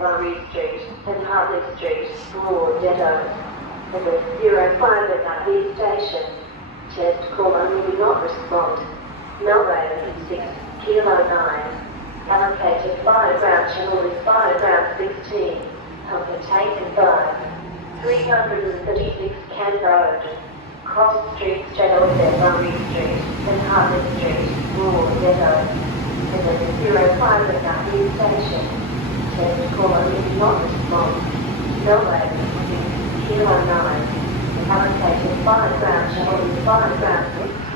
FRV Street and Hartley Street, Broad Deadows. FS05 at Hartley Station. Test caller will not respond. Melbourne 6 Kilo 9. Allocated 5 round channel is 5 round 16. Comfort taken by 336 Can Road. Cross Street straddles FRV Street and Hartley Street, Broad Deadows. FS05 at Hartley Station. Test caller will not respond. Melbourne 6 Kilo 9. Allocated 5 round channel is 5 round 16.